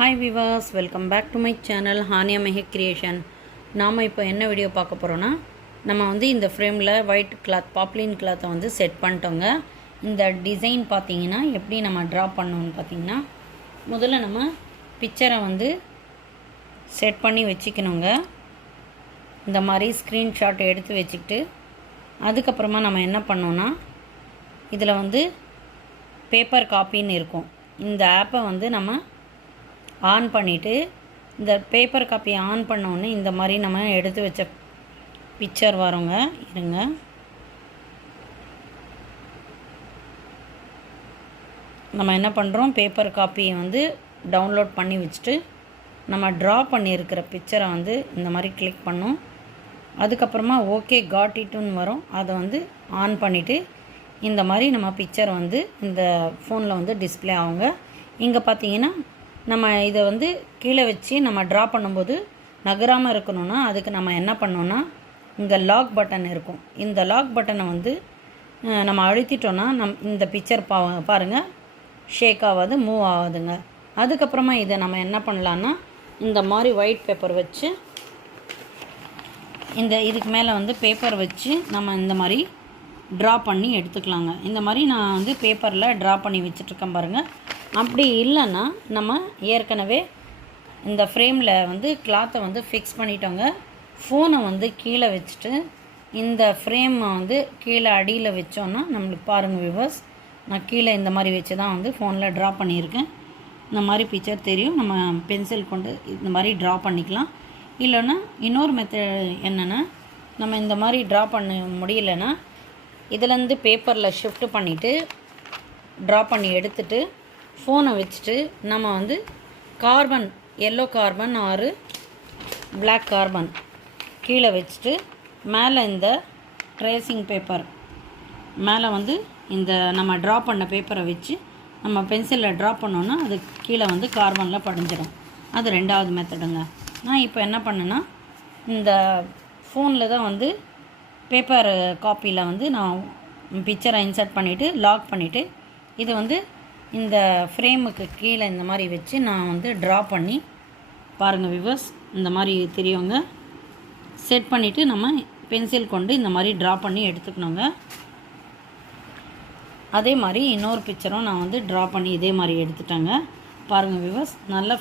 Hi விவாஸ், welcome back to my channel Haniya Mehak creation. நாம் இப்போ என்ன வீடியோ பார்க்க போகிறோன்னா, நம்ம இந்த ஃப்ரேமில் ஒயிட் கிளாத் பாப்லின் கிளாத்தை செட் பண்ணிட்டோங்க. இந்த டிசைன் பார்த்திங்கன்னா எப்படி நம்ம ட்ரா பண்ணோன்னு பார்த்திங்கன்னா, முதல்ல நம்ம பிக்சரை செட் பண்ணி வச்சுக்கணுங்க. இந்த மாதிரி ஸ்க்ரீன்ஷாட் எடுத்து வச்சுக்கிட்டு அதுக்கப்புறமா நம்ம என்ன பண்ணோன்னா, இதில் பேப்பர் காப்பின்னு இருக்கும். இந்த ஆப்பை நம்ம ஆன் பண்ணிவிட்டு இந்த பேப்பர் காப்பி ஆன் பண்ணோன்னே இந்த மாதிரி நம்ம எடுத்து வச்ச பிக்சர் வரோங்க. இருங்க, நம்ம என்ன பண்ணுறோம், பேப்பர் காப்பியை டவுன்லோட் பண்ணி வச்சுட்டு நம்ம ட்ரா பண்ணியிருக்கிற பிக்சரை இந்த மாதிரி கிளிக் பண்ணோம். அதுக்கப்புறமா ஓகே காட் இட்டுன்னு வரும். அதை ஆன் பண்ணிவிட்டு இந்த மாதிரி நம்ம பிக்சர் இந்த ஃபோனில் டிஸ்பிளே ஆகுங்க. இங்கே பார்த்தீங்கன்னா நம்ம இதை கீழே வச்சு நம்ம ட்ரா பண்ணும்போது நகராமல் இருக்கணும்னா அதுக்கு நம்ம என்ன பண்ணோன்னா, இங்கே லாக் பட்டன் இருக்கும். இந்த லாக் பட்டனை நம்ம அழுத்திட்டோன்னா இந்த பிக்சர் பாருங்கள் ஷேக் ஆகாது, மூவ் ஆகாதுங்க. அதுக்கப்புறமா இதை நம்ம என்ன பண்ணலான்னா, இந்த மாதிரி ஒயிட் பேப்பர் வச்சு இதுக்கு மேலே பேப்பர் வச்சு நம்ம இந்த மாதிரி ட்ரா பண்ணி எடுத்துக்கலாங்க. இந்த மாதிரி நான் பேப்பரில் ட்ரா பண்ணி வச்சுட்ருக்கேன் பாருங்கள். அப்படி இல்லைன்னா நம்ம ஏற்கனவே இந்த ஃப்ரேமில் கிளாத்தை ஃபிக்ஸ் பண்ணிட்டோங்க. ஃபோனை கீழே வச்சுட்டு இந்த ஃப்ரேமை கீழே அடியில் வச்சோன்னா நம்மளுக்கு பாருங்கள் வியூவர்ஸ், நான் கீழே இந்த மாதிரி வச்சு தான் ஃபோனில் ட்ரா பண்ணியிருக்கேன். இந்த மாதிரி பிக்சர் தெரியும். நம்ம பென்சில் கொண்டு இந்த மாதிரி ட்ரா பண்ணிக்கலாம். இல்லைன்னா இன்னொரு மெத்தட் என்னென்னா, நம்ம இந்த மாதிரி ட்ரா பண்ண முடியலைன்னா இதிலேருந்து பேப்பரில் ஷிஃப்ட் பண்ணிவிட்டு ட்ரா பண்ணி எடுத்துகிட்டு ஃபோனை வச்சுட்டு நம்ம கார்பன், எல்லோ கார்பன் ஆறு பிளாக் கார்பன் கீழே வச்சுட்டு மேலே இந்த ட்ரேசிங் பேப்பர் மேலே இந்த நம்ம ட்ரா பண்ண பேப்பரை வச்சு நம்ம பென்சிலில் ட்ரா பண்ணோன்னா அது கீழே கார்பனில் படிஞ்சிடும். அது ரெண்டாவது மெத்தடுங்க. நான் இப்போ என்ன பண்ணேன்னா, இந்த ஃபோனில் தான் பேப்பர் காப்பியில் நான் பிக்சரை இன்சர்ட் பண்ணிவிட்டு லாக் பண்ணிவிட்டு இது இந்த ஃப்ரேமுக்கு கீழே இந்த மாதிரி வச்சு நான் ட்ரா பண்ணி பாருங்கள் வியூவர்ஸ், இந்த மாதிரி தெரியுங்க. செட் பண்ணிவிட்டு நம்ம பென்சில் கொண்டு இந்த மாதிரி ட்ரா பண்ணி எடுத்துக்கணுங்க. அதே மாதிரி இன்னொரு பிக்சரும் நான் ட்ரா பண்ணி இதே மாதிரி எடுத்துட்டேங்க. பாருங்கள் வியூவர்ஸ், நல்ல